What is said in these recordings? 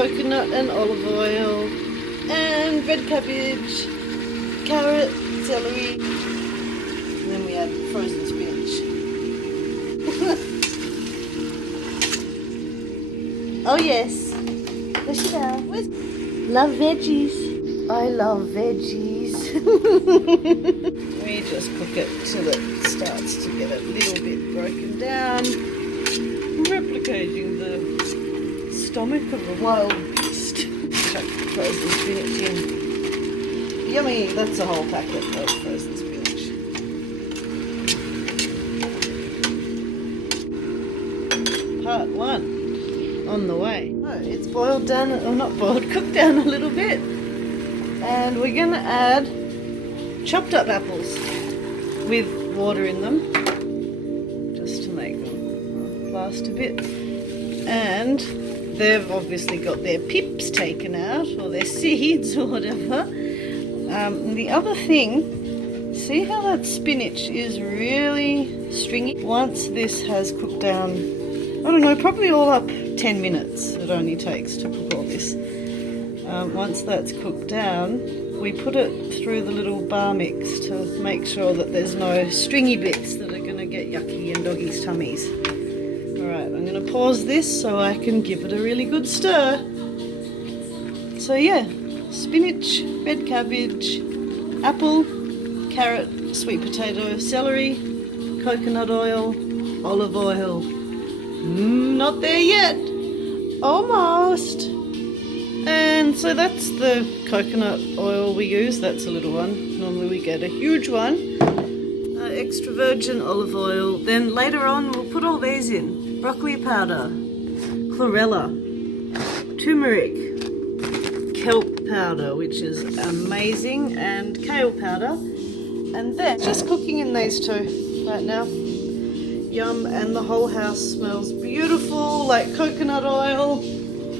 coconut and olive oil, and red cabbage, carrot, celery, and then we add frozen spinach. Oh yes, push it out. Love veggies. I love veggies. We just cook it till it starts to get a little bit broken down, replicating the stomach of a wild beast. Chuck the frozen spinach in. Yummy, that's a whole packet of frozen spinach. Part 1 on the way. Oh, it's boiled down, or not boiled, cooked down a little bit. And we're going to add chopped up apples with water in them, just to make them last a bit. And they've obviously got their pips taken out, or their seeds or whatever. The other thing, see how that spinach is really stringy? Once this has cooked down, I don't know, probably all up 10 minutes it only takes to cook all this. Once that's cooked down, we put it through the little bar mix to make sure that there's no stringy bits that are going to get yucky in doggies' tummies. Alright, I'm going to pause this so I can give it a really good stir. So yeah, spinach, red cabbage, apple, carrot, sweet potato, celery, coconut oil, olive oil. Not there yet. Almost. And so that's the coconut oil we use. That's a little one. Normally we get a huge one. Extra virgin olive oil. Then later on we'll put all these in. Broccoli powder, chlorella, turmeric, kelp powder, which is amazing, and kale powder. And then just cooking in these two right now. Yum, and the whole house smells beautiful, like coconut oil.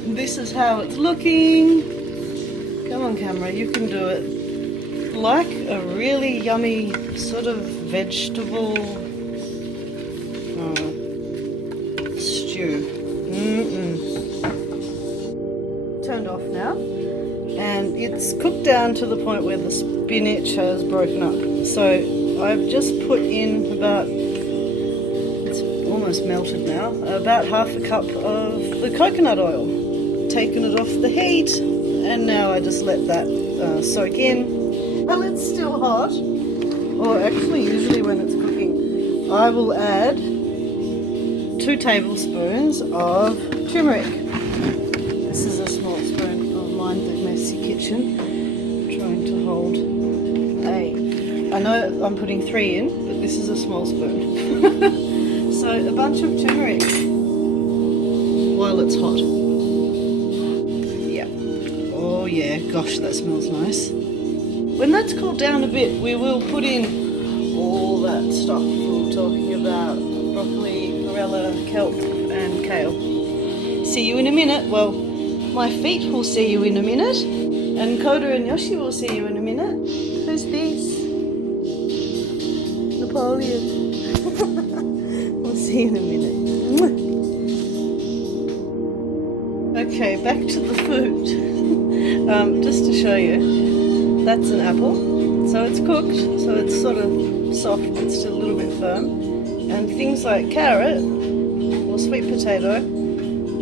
This is how it's looking. Come on camera, you can do it. Like a really yummy sort of vegetable stew. Turned off now. And it's cooked down to the point where the spinach has broken up. So I've just put in about, it's almost melted now, about half a cup of the coconut oil. Taken it off the heat, and now I just let that soak in. Well, it's still hot, or actually usually when it's cooking, I will add 2 tablespoons of turmeric. This is a small spoon of mine, the messy kitchen. I'm trying to hold I know I'm putting 3 in, but this is a small spoon. So a bunch of turmeric while it's hot. Oh yeah, gosh, that smells nice. When that's cooled down a bit, we will put in all that stuff we were talking about. Broccoli, chlorella, kelp, and kale. See you in a minute. Well, my feet will see you in a minute. And Coda and Yoshi will see you in a minute. Who's this? Napoleon. We'll see you in a minute. Okay, back to the food. Just to show you, that's an apple. So it's cooked, so it's sort of soft but still a little bit firm. And things like carrot or sweet potato,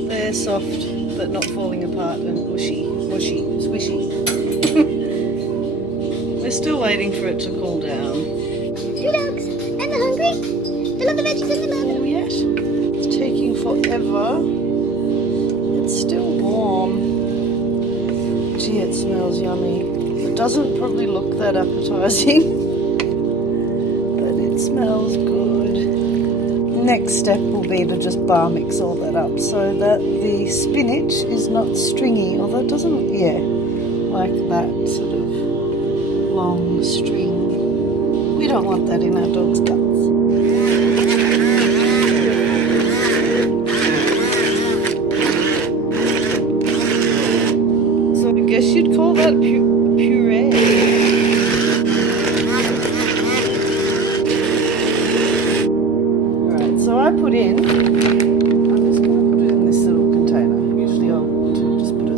they're soft but not falling apart and swishy. We're still waiting for it to cool down. 2 dogs, and they're hungry. They love the veggies and they love it. Oh yes, it's taking forever. It's still warm. Gee, it smells yummy. It doesn't probably look that appetizing, but it smells good. Next step will be to just bar mix all that up so that the spinach is not stringy, although it doesn't, like that sort of long string. We don't want that in our dog's guts. I guess you'd call that puree. Alright, so I put in, I'm just going to put it in this little container. Usually I'll just put a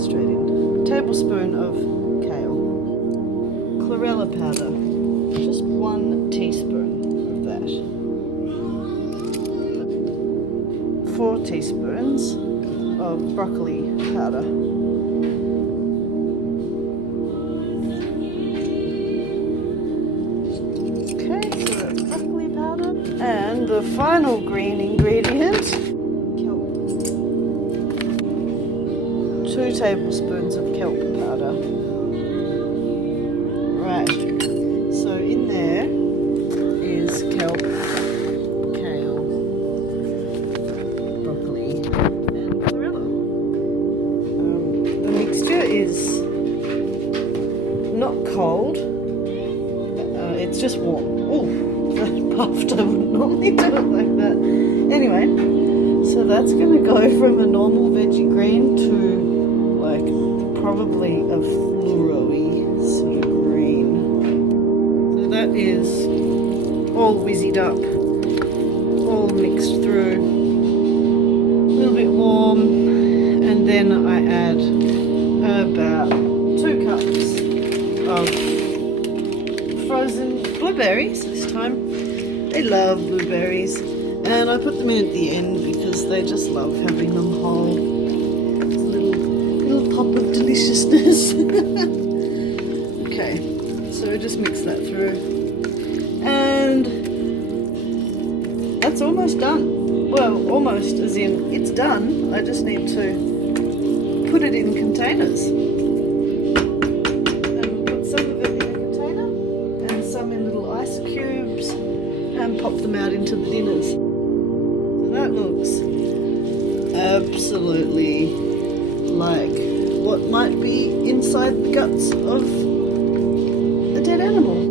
4 teaspoons of broccoli powder. Okay, so that's broccoli powder. And the final green ingredient, kelp. 2 tablespoons of kelp powder. Right, so in there is kelp, kale, broccoli, and chlorella. The mixture is not cold, it's just warm. Oh, that puffed, I wouldn't normally do it like that. Anyway, so that's going to go from a normal veggie green to like probably a fluoro-y sort of green. So that is all whizzied up, all mixed through, a little bit warm, and then I add about 2 cups of frozen blueberries this time. They love blueberries, and I put them in at the end because they just love having them whole. It's a little pop of deliciousness. Okay, so just mix that through, and that's almost done. Well, almost as in it's done. I just need to put it in containers. And put some of it in a container and some in little ice cubes and pop them out into the dinners. So that looks absolutely like what might be inside the guts of a dead animal.